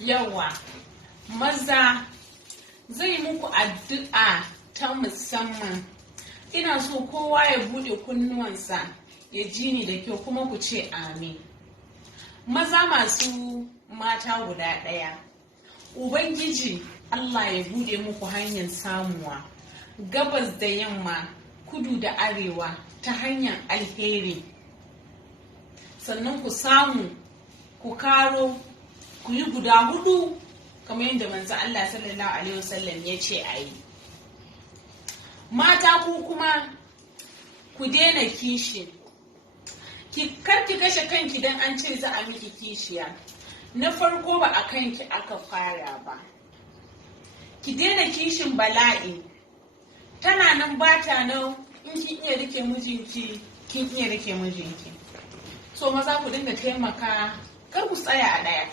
Yawa, maza zai muku addu'a ta musamman. Ina so kowa ya bude kunnuwansa ya ji ni da kyau kuma ku ce amin. Maza masu mata guda ɗaya, Ubangiji Allah ya bude muku hanyar samuwa gabas da yamma, kudu da arewa ta hanyar alheri. Sannan ku samu ku karo ku yi guda hudu kamar yadda manzo Allah sallallahu alaihi wasallam ya ce a yi. Mata ku kuma ku daina kishi. Kar ki kashe kanki don an ce za a miki kishiya. Na farko ba a kanki aka fara ba. Ki daina kishin bala'i. Tana nan bata nan, in kin iya rike mijinki, kin iya rike mijinki. So maza ku dinga taimaka, kar ku tsaya a ɗaya.